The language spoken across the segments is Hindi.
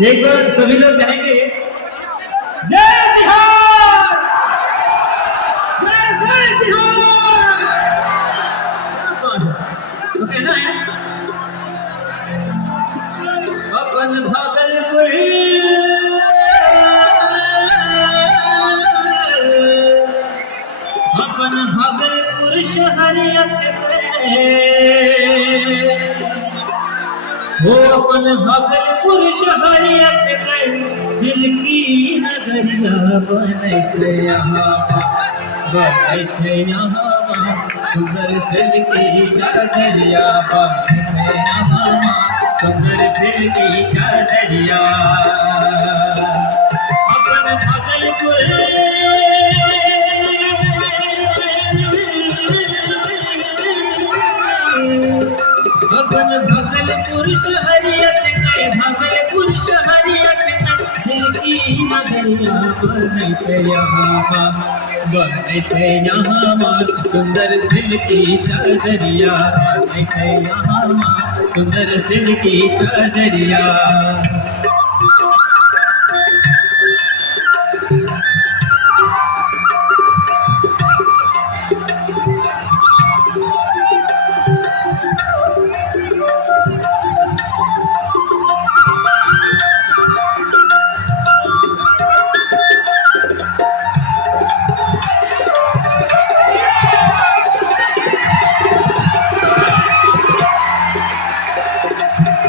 एक बार सभी लोग कहेंगे जय बिहार, जय जय बिहार। तो कहना है अपन भागलपुर, अपन भागलपुर शहरिया वो अपन भागलपुर शहरिया सिल्की नगरिया बनै छै यहाँ, बनै छै यहाँ सुंदर सिल्की चादरिया, बनै छै यहाँ सुंदर सिल्की चादरिया। अपन भागलपुर अपन भागलपुर शहरियत के, भागलपुर शहरियत के सिल्की नगरिया बनै छै यहाँ, बनै छै यहाँ सुंदर सिल्की चादरिया, बनै छै यहाँ सुंदर सिल्की चादरिया।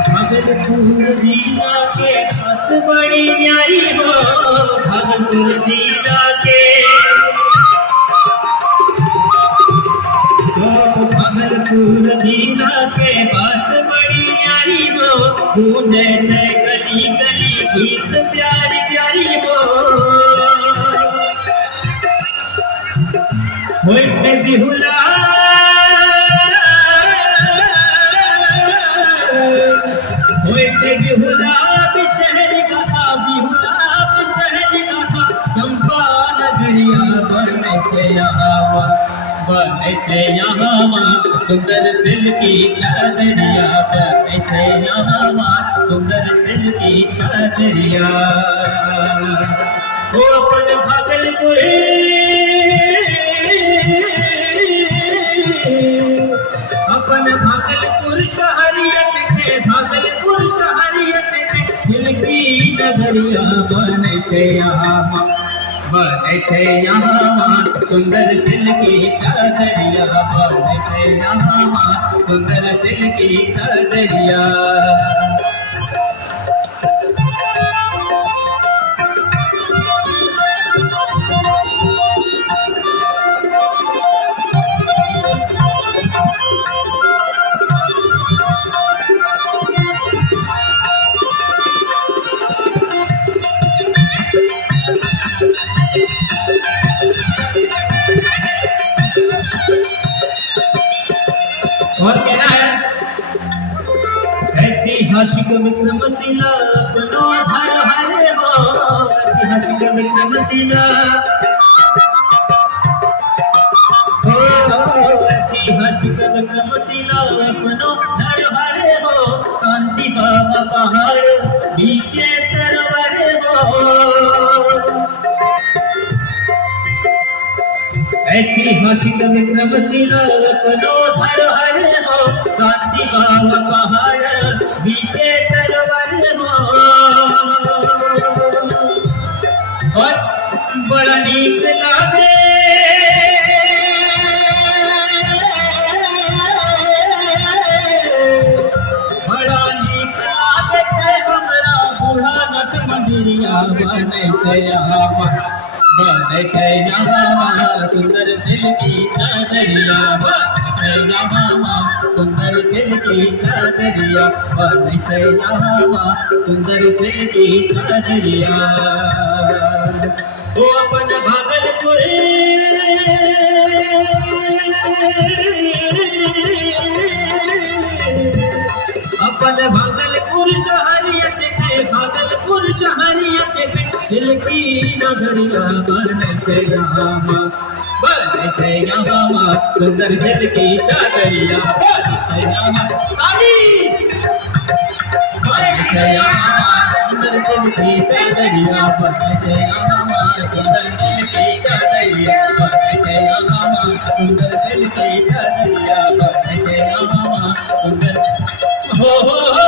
भागलपुर जिला के बात बड़ी न्यारी हो, भागलपुर जिला के भागलपुर जिला के बात बड़ी न्यारी हो, गूंजे छै गली गली गीत प्यारी प्यारी हो, होय छै बिहुला बिहुला शहर का, बिहुला शहर का चंपा नगरिया बनै छै यहाँ, बनै छै यहाँ सुंदर सिल्की चादरिया, बनै छै यहाँ सुंदर सिल्की चादरिया। ओ अपन भागलपुर, अपन भागलपुर शहरियत के, भागलपुर शहरियत के सिल्की नगरिया बनै छै यहाँ, बनै छै यहाँ सुंदर सिल्की चादरिया, बनै छै यहाँ सुंदर सिल्की चादरिया। और कहना है ऐतिहासिक विक्रमशिला अपनो धर हरे हो, ऐतिहासिक विक्रमशिला ऐतिहासिक विक्रमशिला अपनो धर हरे हो, शांति बाबा पहाड़ बीचे सरोवर हो, ऐतिहासिक विक्रमशिला अपनो धर हरे हो, शांति बाबा पहाड़ बीचे सरोवर हो, और बड़ा नीक लागे बड़ा नीक लागे छै हमरा बूढ़ा नट मंदिरिया, बनै छै यहाँ, बनै छै यहाँ सुंदर सिल्की चादरिया, बनै छै यहाँ सुंदर सिल्की चादरिया, बनै छै यहाँ सुंदर सिल्की चादरिया। ओ अपन भागलपुर, अपन भागलपुर शहरियत के, भागलपुर नारियाचे झिलकी नगरिया बनय यामा सुंदर झिलकी चादरिया बनय यामा सुंदर झिलकी चादरिया बनय यामा सुंदर झिलकी चादरिया बनय यामा सुंदर झिलकी चादरिया बनय यामा सुंदर हो हो हो